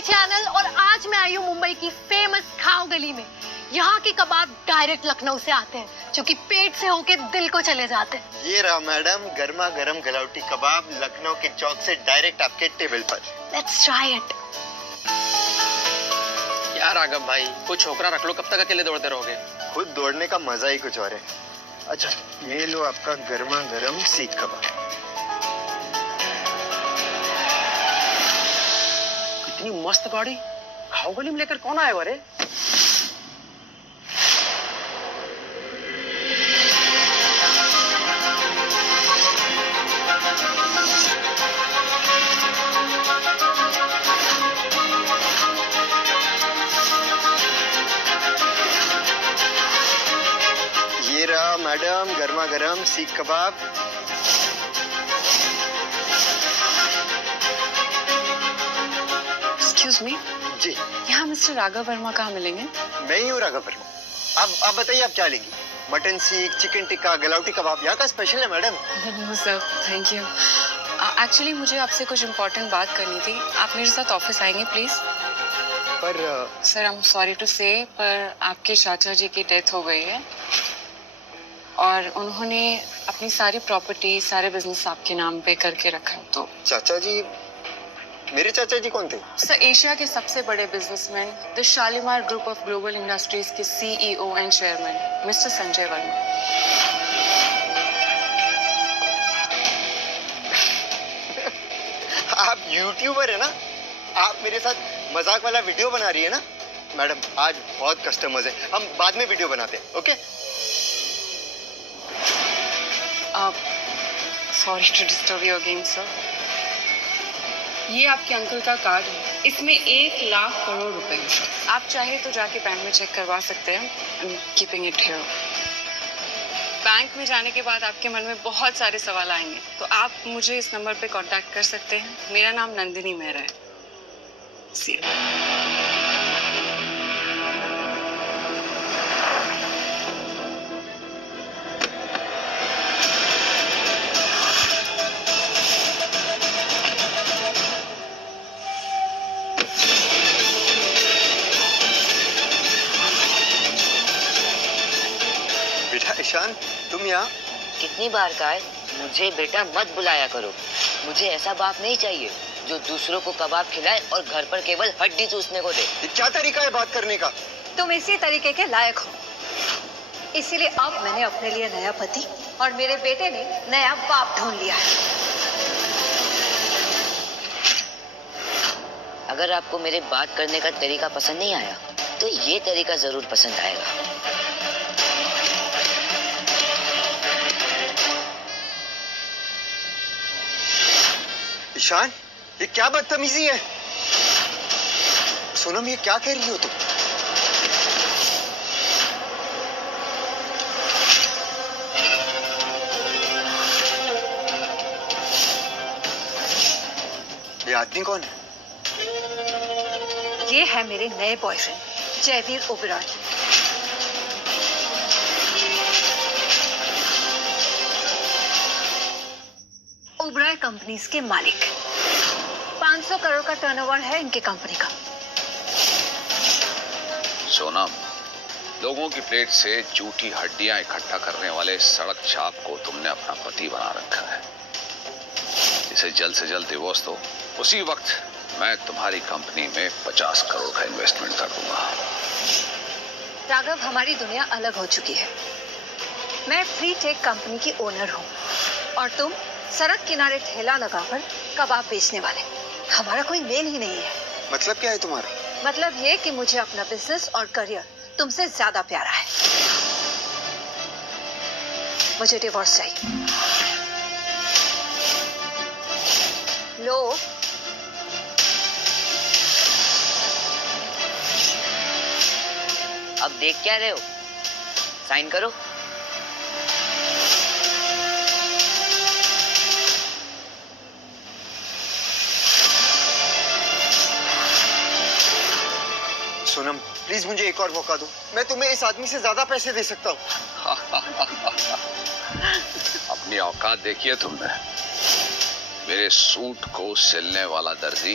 Channel और आज मैं आई हूँ मुंबई की फेमस खाओ गली में। यहाँ के कबाब डायरेक्ट लखनऊ से आते हैं जो कि पेट से होके दिल को चले जाते हैं। ये रहा मैडम गर्मा गर्म गलावटी कबाब लखनऊ के चौक से डायरेक्ट आपके टेबल पर। Let's try it. यार राघव भाई कुछ छोकरा रख लो, कब तक अकेले दौड़ते रहोगे? खुद दौड़ने का मजा ही कुछ और है। अच्छा ये लो आपका गर्मा गर्म सीख कबाब। इतनी मस्त गाड़ी खाओ गली में लेकर कौन आया रे? ये रहा मैडम गर्मा गर्म सीख कबाब। एक्सक्यूज मी, जी यहाँ मिस्टर राघव वर्मा कहाँ मिलेंगे? मैं ही हूँ राघव वर्मा। आप बताइए आप क्या लेंगी? मटन सीख, चिकन टिक्का, गलावटी कबाब यहाँ का स्पेशल है madam. No sir, thank you. Actually मुझे आपसे कुछ इम्पोर्टेंट बात करनी थी। आप मेरे साथ ऑफिस आएंगे प्लीज? पर sir I am sorry to say, पर आपके चाचा जी की डेथ हो गई है और उन्होंने अपनी सारी प्रॉपर्टी, सारे बिजनेस आपके नाम पे करके रखा है। तो चाचा जी, मेरे चाचा जी कौन थे? सर एशिया के सबसे बड़े businessman, the Shalimar group of global industries के CEO and chairman mister Sanjay Verma. आप यूट्यूबर है ना? आप मेरे साथ मजाक वाला वीडियो बना रही है ना? मैडम आज बहुत कस्टमर्स हैं, हम बाद में वीडियो बनाते हैं, okay? Sorry to disturb you again sir. ये आपके अंकल का कार्ड है, इसमें 1,00,000 करोड़ रुपए हैं। आप चाहे तो जाके बैंक में चेक करवा सकते हैं। I am keeping it here. Bank में जाने के बाद आपके मन में बहुत सारे सवाल आएंगे, तो आप मुझे इस नंबर पे कांटेक्ट कर सकते हैं। मेरा नाम नंदिनी मेहरा है। See you. बेटा ईशान, तुम यहाँ? कितनी बार कहा है मुझे बेटा मत बुलाया करो। मुझे ऐसा बाप नहीं चाहिए जो दूसरों को कबाब खिलाए और घर पर केवल हड्डी चूसने को दे। ये क्या तरीका है बात करने का? तुम इसी तरीके के लायक हो, इसीलिए अब मैंने अपने लिए नया पति और मेरे बेटे ने नया बाप ढूंढ लिया है। अगर आपको मेरे बात करने का तरीका पसंद नहीं आया तो ये तरीका जरूर पसंद आएगा। ईशान, ये क्या बदतमीजी है? सोनम ये क्या कह रही हो तुम? ये आदमी कौन है? ये है मेरे नए बॉयफ्रेंड जयवीर ओबेरॉय। ओबेरॉय कंपनीज के मालिक। 500 करोड़ का टर्नओवर है इनके कंपनी का। सोनम, लोगों की प्लेट से झूठी हड्डियां इकट्ठा करने वाले सड़क छाप को तुमने अपना पति बना रखा है। इसे जल्द से जल्द डिवोर्स दो, उसी वक्त मैं तुम्हारी कंपनी में 50 करोड़ का इन्वेस्टमेंट कर दूंगा। राघव, हमारी दुनिया अलग हो चुकी है। मैं फ्री टेक कंपनी की ओनर हूँ और तुम सड़क किनारे ठेला लगाकर कबाब बेचने वाले। हमारा कोई मेल ही नहीं है। मतलब क्या है तुम्हारा? मतलब ये कि मुझे अपना बिजनेस और करियर तुमसे ज्यादा प्यारा है। मुझे डिवोर्स चाहिए। लो। अब देख क्या रहे हो, साइन करो। सोनम प्लीज मुझे एक और मौका दो, मैं तुम्हें इस आदमी से ज्यादा पैसे दे सकता हूँ। अपनी औकात देखिए तुमने। मेरे सूट को सिलने वाला दर्जी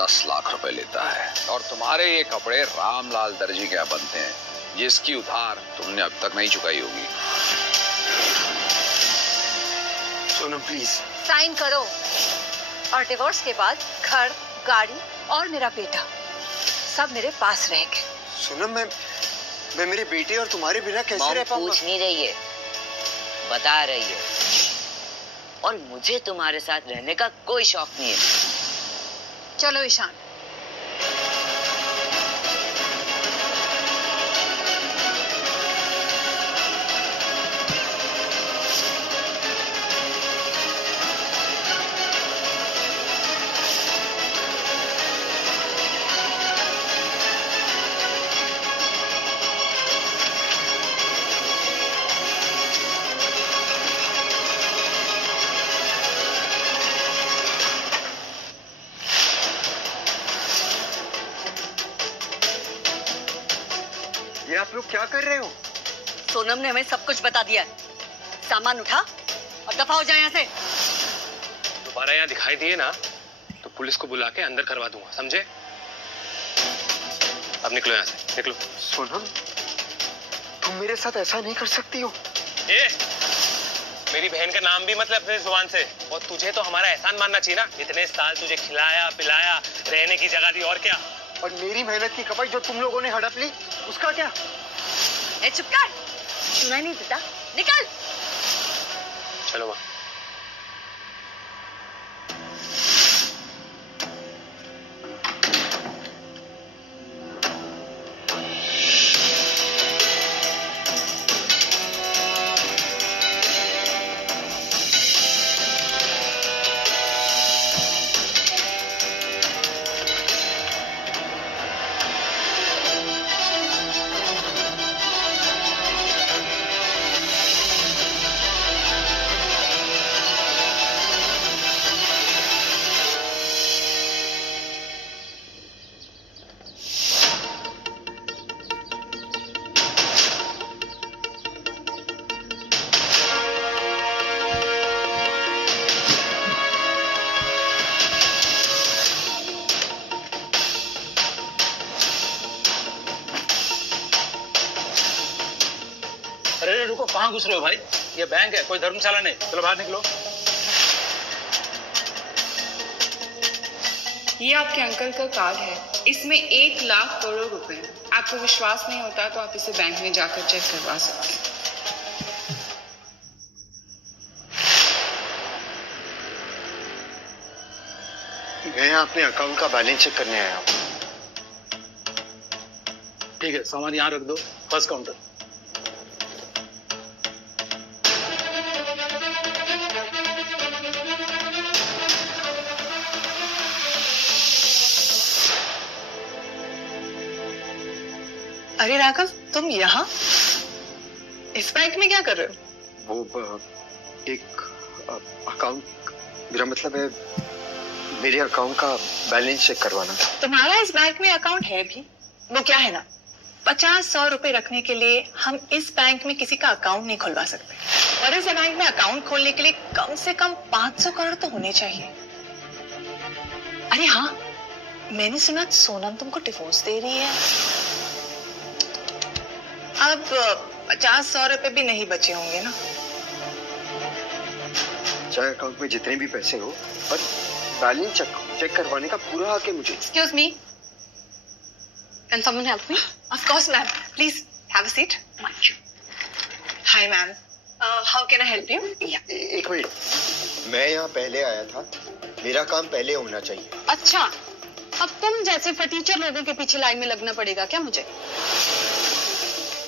10 लाख रुपए लेता है और तुम्हारे ये कपड़े रामलाल दर्जी के यहाँ बनते हैं, जिसकी उधार तुमने अब तक नहीं चुकाई होगी। सोनम प्लीज। साइन करो और डिवोर्स के बाद घर, गाड़ी और मेरा बेटा सब मेरे पास रहेंगे। सोनम मैं मेरे बेटे और तुम्हारे बिना कैसे मॉम रह पाऊंगा? पूछ नहीं रही है, बता रही है। और मुझे तुम्हारे साथ रहने का कोई शौक नहीं है। चलो ईशान। ये आप लोग क्या कर रहे हो? सोनम ने हमें सब कुछ बता दिया है। सामान उठा और दफा हो जाए यहाँ से। दोबारा यहाँ दिखाई दिए ना तो पुलिस को बुला के अंदर करवा दूंगा, समझे? अब निकलो यहाँ से, निकलो। सोनम तुम मेरे साथ ऐसा नहीं कर सकती हो। ए, मेरी बहन का नाम भी मत ले अपने जुबान से। और तुझे तो हमारा एहसान मानना चाहिए ना, इतने साल तुझे खिलाया पिलाया, रहने की जगह दी, और क्या। और मेरी मेहनत की कमाई जो तुम लोगों ने हड़प ली, उसका क्या? ए चुप कर, सुनाई नहीं देता, निकल। चलो माँ। अरे रुको, कहाँ घुस रहे हो भाई? ये बैंक है, कोई धर्मशाला नहीं। चलो बाहर निकलो। ये आपके अंकल का कार्ड है, इसमें 1 लाख करोड़ रुपए हैं। आपको विश्वास नहीं होता तो आप इसे बैंक में जाकर चेक करवा सकते हैं। मैं अपने अकाउंट का बैलेंस चेक करने आया हूँ। ठीक है, सामान यहाँ रख दो, फर्स्ट काउंटर। अरे राघव, तुम यहाँ इस बैंक में क्या कर रहे हो? वो एक अकाउंट, मेरा मतलब है मेरे अकाउंट का बैलेंस चेक करवाना था। तुम्हारा इस बैंक में अकाउंट है भी? वो क्या है ना, 50-100 रुपए रखने के लिए हम इस बैंक में किसी का अकाउंट नहीं खुलवा सकते। और इस बैंक में अकाउंट खोलने के लिए कम से कम 500 करोड़ तो होने चाहिए। अरे हाँ, मैंने सुना सोनम तुमको डिवोर्स दे रही है। अब 50-100 रुपए भी नहीं बचे होंगे ना? चाहे अकाउंट में जितने भी पैसे हो, पर बैलेंस चेक करवाने का पूरा हक है मुझे। Excuse me. Can someone help me? Of course, ma'am. Please have a seat. Hi, ma'am. How can I help you? Yeah. एक मिनट, मैं यहाँ पहले आया था, मेरा काम पहले होना चाहिए। अच्छा, अब तुम जैसे फटीचर लोगों के पीछे लाइन में लगना पड़ेगा क्या मुझे?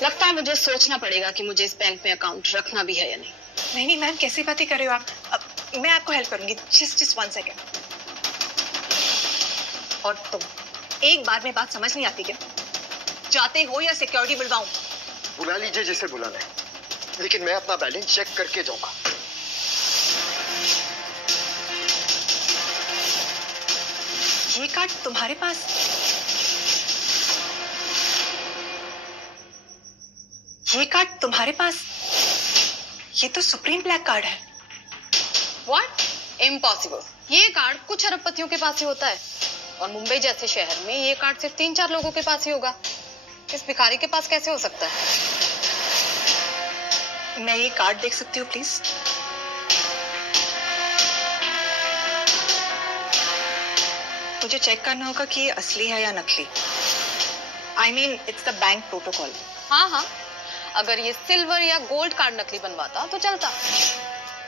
लगता है मुझे सोचना पड़ेगा कि मुझे इस बैंक में अकाउंट रखना भी है या नहीं। नहीं मैम, कैसी बातें कर रहे हो आप? अब मैं आपको हेल्प करूंगी। Just 1 second. और तुम, एक बार में बात समझ नहीं आती क्या? जाते हो या सिक्योरिटी बुलवाऊं? बुला लीजिए जिसे बुलाना है, लेकिन मैं अपना बैलेंस चेक करके जाऊंगा। ये कार्ड तुम्हारे पास? ये कार्ड तुम्हारे पास? ये तो सुप्रीम ब्लैक कार्ड है। What? Impossible. ये कार्ड कुछ अरबपतियों के पास ही होता है और मुंबई जैसे शहर में ये कार्ड सिर्फ 3-4 लोगों के पास ही होगा। इस भिखारी के पास कैसे हो सकता है? मैं ये कार्ड देख सकती हूँ प्लीज? मुझे चेक करना होगा कि ये असली है या नकली। I mean it's the bank protocol. हाँ हाँ, अगर ये सिल्वर या गोल्ड कार्ड नकली बनवाता तो चलता,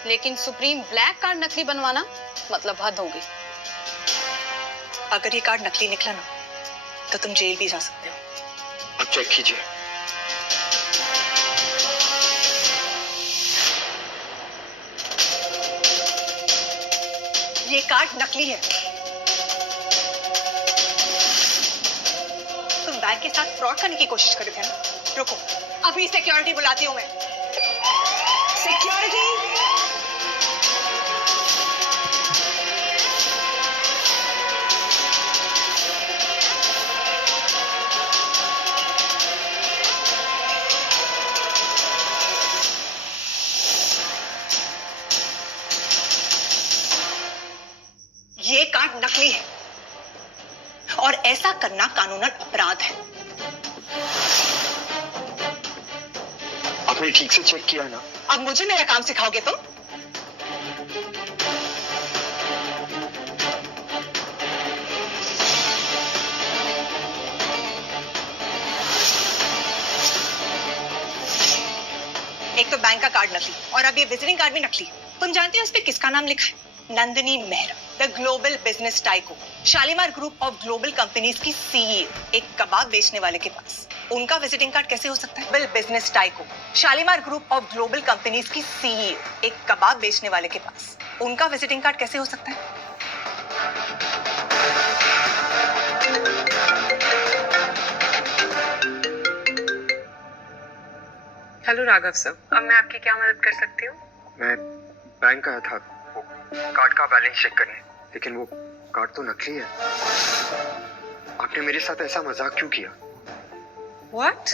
लेकिन सुप्रीम ब्लैक कार्ड नकली बनवाना मतलब हद होगी। अगर ये कार्ड नकली निकला ना तो तुम जेल भी जा सकते हो। अब चेक कीजिए। ये कार्ड नकली है। तुम बैंक के साथ फ्रॉड करने की कोशिश कर रहे थे ना? रुको, अभी सिक्योरिटी बुलाती हूँ मैं। सिक्योरिटी! ये कार्ड नकली है और ऐसा करना कानूनन अपराध है। आपने ठीक से चेक किया ना? अब मुझे मेरा काम सिखाओगे तुम? एक तो बैंक का कार्ड नकली और अब ये विजिटिंग कार्ड भी नकली। तुम जानते हो इस पे किसका नाम लिखा है? Nandini Mehra, the global business tycoon, Shalimar group of global companies की सीईओ। एक कबाब बेचने वाले के पास उनका विजिटिंग कार्ड कैसे हो सकता है? Global business tycoon, Shalimar group of global companies की सीईओ। एक कबाब बेचने वाले के पास उनका विजिटिंग कार्ड कैसे हो सकता है? हेलो राघव सर, अब मैं आपकी क्या मदद कर सकती हूँ? मैं बैंक आया था वो कार्ड का बैलेंस चेक करने, लेकिन वो कार्ड तो नकली है। आपने मेरे साथ ऐसा मजाक क्यों किया? व्हाट?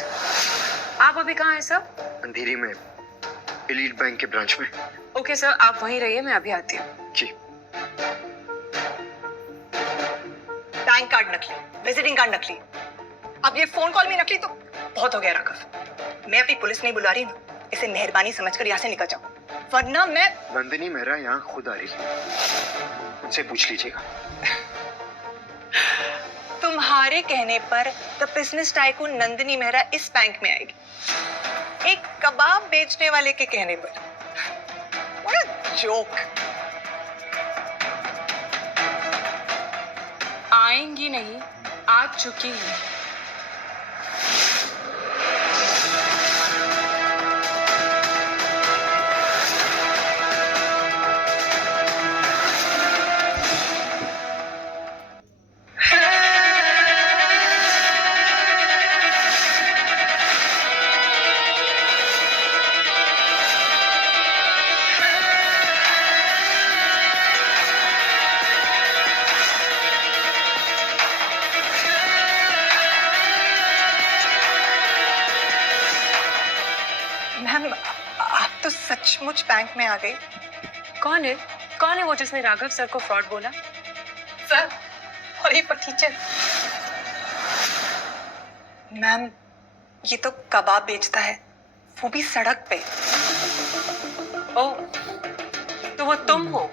आप अभी कहाँ हैं सर? अंधेरी में एलीट बैंक के ब्रांच में। ओके सर, आप वहीं रहिए, मैं अभी आती हूँ। जी। बैंक कार्ड नकली, विजिटिंग कार्ड नकली, अब ये फोन कॉल भी नकली, तो बहुत हो गया राघव। मैं अपनी पुलिस नहीं बुला रही ना, इसे मेहरबानी समझकर यहाँ से निकल जाओ, वरना मैं। नंदिनी मेहरा यहाँ खुद आ रही है, उनसे पूछ लीजिएगा। तुम्हारे कहने पर the business tycoon Nandini Mehra इस बैंक में आएगी, एक कबाब बेचने वाले के कहने पर। What a joke! आएंगी नहीं, आ चुकी है। मैम, आप तो सचमुच बैंक में आ गई। कौन है? कौन है वो जिसने राघव सर को फ्रॉड बोला? सर, और ये टीचर। मैम, ये तो कबाब बेचता है, वो भी सड़क पे। ओह, तो वो तुम हो?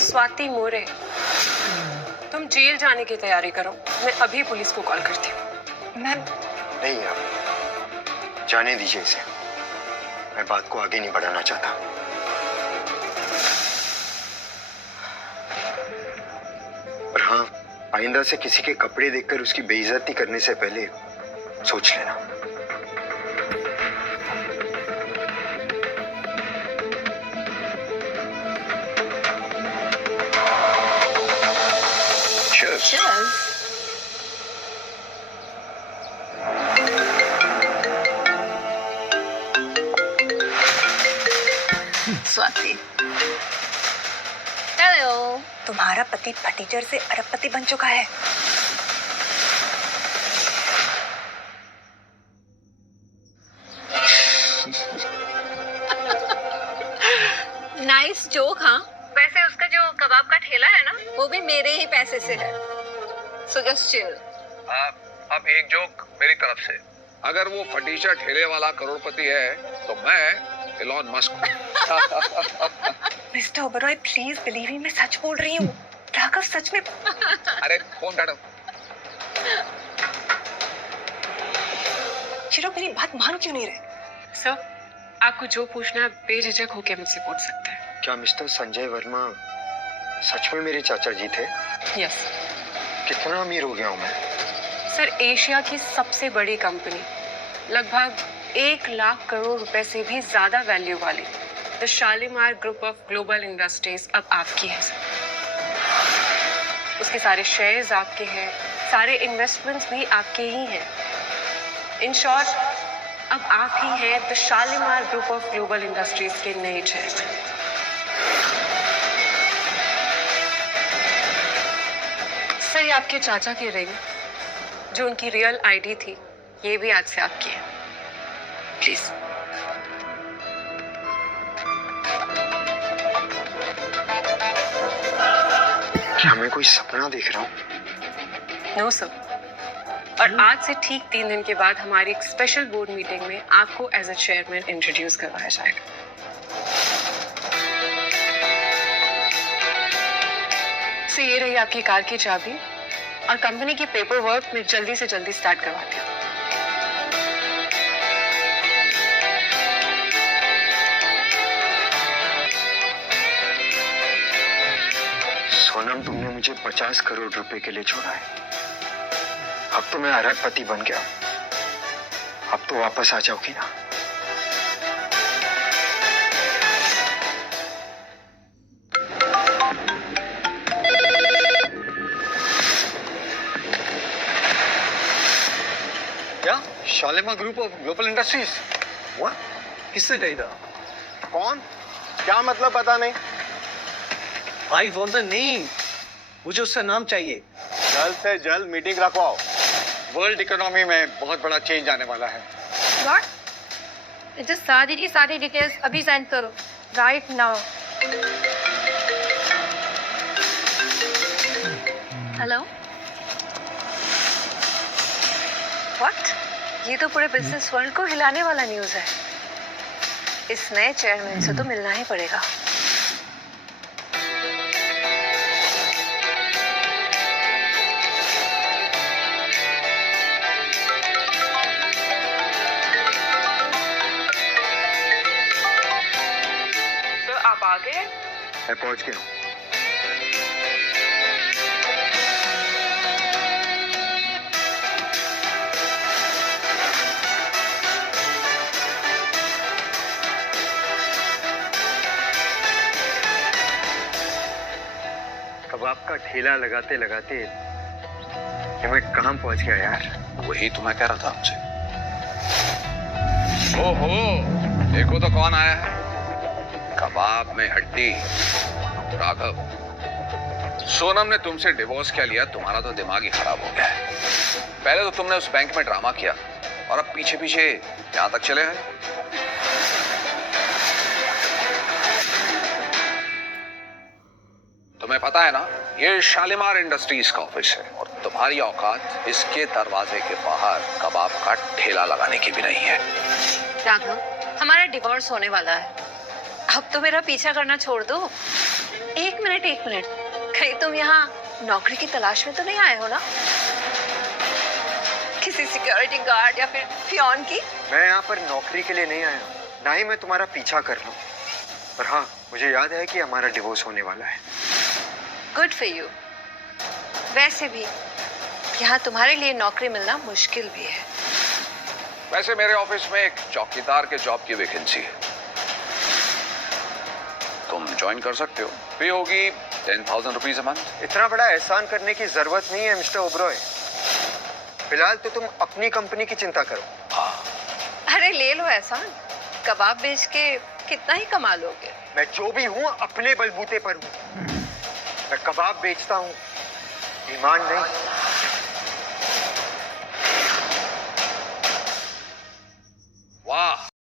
स्वाति मोरे। तुम जेल जाने की तैयारी करो, मैं अभी पुलिस को कॉल करती हूँ। मैम, नहीं, आप जाने दीजिए इसे, मैं बात को आगे नहीं बढ़ाना चाहता। और हाँ, आइंदा से किसी के कपड़े देखकर उसकी बेइज्जती करने से पहले सोच लेना। Cheers. स्वाति, हेलो। तुम्हारा पति फटीचर से अरबपति बन चुका है। Nice joke. हाँ, वैसे उसका जो कबाब का ठेला है ना, वो भी मेरे ही पैसे से है, सो जस्ट चिल। अब एक जोक मेरी तरफ से, अगर वो फटीचा ठेले वाला करोड़पति है तो मैं एलॉन मस्क हूँ। Mister Oberoi please believe me, मैं सच बोल रही हूँ। राघव सच में। अरे फोन काटो। चिरो मेरी बात मान क्यों नहीं रहे? सर, आपको जो पूछना है बेझिझक होकर मुझसे पूछ सकते हैं। क्या मिस्टर संजय वर्मा सच में मेरे चाचा जी थे? यस कितना अमीर हो गया हूँ मैं? सर, एशिया की सबसे बड़ी कंपनी, लगभग 1 लाख करोड़ रुपए से भी ज्यादा वैल्यू वाली the Shalimar group of global industries अब आपकी है सर। उसके सारे शेयर्स आपके हैं, सारे इन्वेस्टमेंट्स भी आपके ही हैं। इन शॉर्ट, अब आप ही हैं the Shalimar group of global industries के नए चेयरमैन। सर, ये आपके चाचा की रिंग, जो उनकी रियल आईडी थी, ये भी आज से आपकी है। प्लीज। क्या मैं कोई सपना देख रहा हूँ? No sir. और आज से ठीक 3 दिन के बाद हमारी एक स्पेशल बोर्ड मीटिंग में आपको एज अ चेयरमैन इंट्रोड्यूस करवाया जाएगा। सो ये रही आपकी कार की चाबी, और कंपनी की पेपर वर्क में जल्दी से जल्दी स्टार्ट करवाती हूँ। सोनम, तुमने मुझे 50 करोड़ रुपए के लिए छोड़ा है। अब तो मैं अरबपति बन गया। अब तो वापस आ जाओगी ना? क्या? Shalimar group of global industries? What? किससे कही था? कौन? क्या मतलब पता नहीं। भाई बोलते नहीं, मुझे उसका नाम चाहिए। जल्द से जल्द मीटिंग रखवाओ। वर्ल्ड इकोनॉमी में बहुत बड़ा चेंज आने वाला है। व्हाट? जो सारी की सारी डिटेल्स अभी सेंड करो, राइट नाउ। हेलो? व्हाट? ये तो पूरे बिजनेस वर्ल्ड को हिलाने वाला न्यूज़ है। इस नए चेयरमैन से तो मिलना ही पड़ेगा। सर, आप आ गए? मैं पहुंच गया हूँ। कबाब का ठेला लगाते लगाते ये मैं कहाँ पहुंच गया यार? वही तो मैं कह रहा था आपसे। ओहो, देखो तो कौन आया है। कबाब में हड्डी, राघव। सोनम ने तुमसे डिवोर्स क्या लिया, तुम्हारा तो दिमाग ही खराब हो गया है। पहले तो तुमने उस बैंक में ड्रामा किया, और अब पीछे पीछे यहां तक चले हैं। तुम्हें पता है ना, ये शालीमार इंडस्ट्रीज का ऑफिस है, और तुम्हारी औकात इसके दरवाजे के बाहर कबाब का ठेला लगाने की भी नहीं है। राघव, हमारा डिवोर्स होने वाला है। अब तो मेरा पीछा करना छोड़ दो। एक मिनट, कहीं तुम यहाँ नौकरी की तलाश में तो नहीं आए हो ना? किसी सिक्योरिटी गार्ड या फिर फियॉन की? मैं यहाँ पर नौकरी के लिए नहीं आया हूँ, ना ही मैं तुम्हारा पीछा कर रहा हूँ। पर हाँ, मुझे याद है कि हमारा डिवोर्स होने वाला है। Good for you. वैसे भी यहाँ तुम्हारे लिए नौकरी मिलना मुश्किल भी है। वैसे मेरे ऑफिस में एक चौकीदार के जॉब की वैकेंसी है, तुम ज्वाइन कर सकते हो। पे होगी 10,000 रुपीज अ मंथ। इतना बड़ा एहसान करने की जरूरत नहीं है मिस्टर ओबरॉय। फिलहाल तो तुम अपनी कंपनी की चिंता करो। अरे ले लो एहसान, कबाब बेच के कितना ही कमा लोगे। मैं जो भी हूँ अपने बलबूते पर हूँ। मैं कबाब बेचता हूँ, ईमान नहीं। वाह।